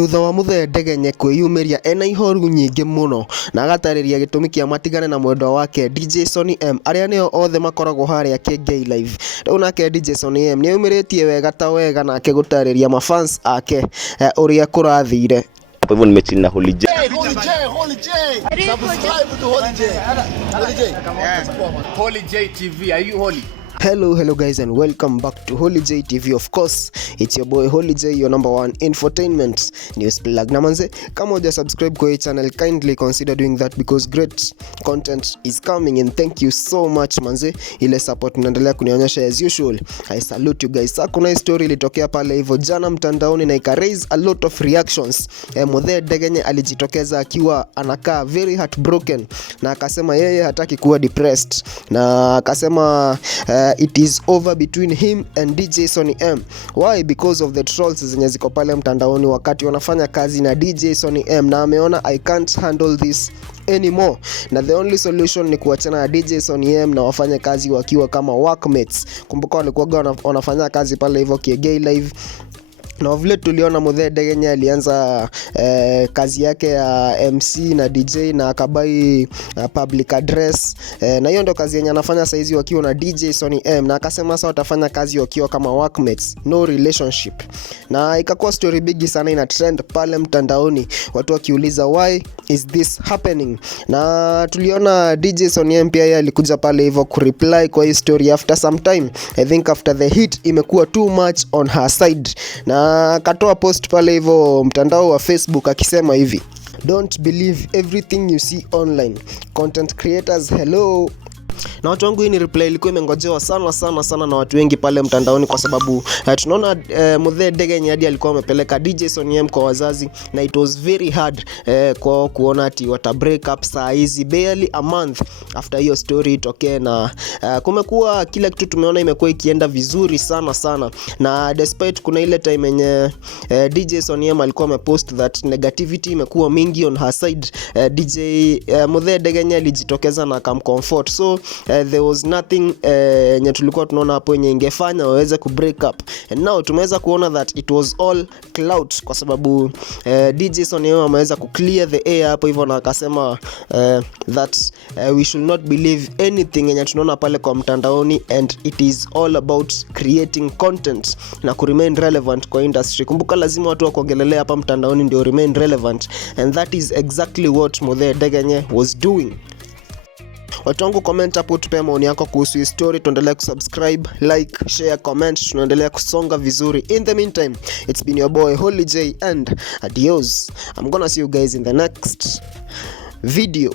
Thutha wa Muthee Ndegenye kwiyumiria ena ihoru nyingi muno na agatariria gitumi kia matigane na mwendwa wake DJ Sonnie aria nio othe makoragwo haria Gay Live. Riu nake DJ Sonnie ni yumiritie wega ta wega na akigutariria mafans ake uria kurathire. Hapo hivyo nimechini na Holy J. Subscribe to Holy J. Holy J TV. Are you holy? Hello guys, and welcome back to Holy J TV. Of course, it's your boy Holy J, your number one infotainment news plug. Na manze, kama uja subscribe kwa hii channel, kindly consider doing that because great content is coming, and thank you so much manze, ile support mnaendelea kunionyesha as usual. I salute you guys. Sasa kuna story ilitokea pale hivyo jana mtandaoni na ika raise a lot of reactions. Muthee Ndegenye alijitokeza akiwa anakaa very heartbroken na akasema yeye hataki kuwa depressed, na akasema it is over between him and DJ Sonnie M. Why? Because of the trolls zenye ziko pale mtandaoni wakati wanafanya kazi na DJ Sonnie M, na ameona I can't handle this anymore, na the only solution ni kuachana na DJ Sonnie M na wafanye kazi wakiwa kama workmates. Kumbuka walikuwa wanafanya kazi pale hivyo Gay Live. Na vile tuliona Muthee Ndegenye alianza kazi yake ya MC na DJ na akabai public address, na hiyo ndo kazi yenye anafanya saizi wakiwa na DJ Sonnie M, na akasema sasa watafanya kazi wakiwa kama workmates, no relationship. Na ikakuwa story big sana, ina trend pale mtandaoni, watu wakiuliza why is this happening. Na tuliona DJ Sonnie M pia alikuja pale hivyo kureply kwa hii story after some time. I think after the hit imekuwa too much on her side, na katoa post pale hivyo mtandao wa Facebook akisema hivi: don't believe everything you see online, content creators hello. Na watu wangu, hii ni reply ilikuwa imengojewa sana na watu wengi pale mtandaoni, kwa sababu tunaona Muthee Ndegenye hadi alikuwa amepeleka DJ Sonnie M kwa wazazi, na it was very hard kwa kuona ati wata break up saa hizi barely a month after hiyo story itokee. Na kumekuwa kila kitu tumeona imekuwa ikienda vizuri sana, na despite kuna ile time yenye DJ Sonnie M alikuwa amepost that negativity imekuwa mingi on her side, DJ Muthee Ndegenye alijitokeza na akamcomfort. So there was nothing yenye tulikuwa tunaona hapo yenye ingefanya waweze ku break up, and now tumeweza kuona that it was all clout, kwa sababu DJ Sonnie M ameweza ku clear the air hapo hivyo, na akasema that we should not believe anything yenye tunaona pale kwa mtandaoni, and it is all about creating content na ku remain relevant kwa industry. Kumbuka lazima watu wakuongelelea hapa mtandaoni ndio remain relevant, and that is exactly what Muthee Ndegenye was doing. Watu wangu, comment hapo tupe maoni yako kuhusu hii story. Tuendelee kusubscribe, like, share, comment. Tunaendelea kusonga vizuri. In the meantime, it's been your boy Holy J, and adios. I'm gonna see you guys in the next video.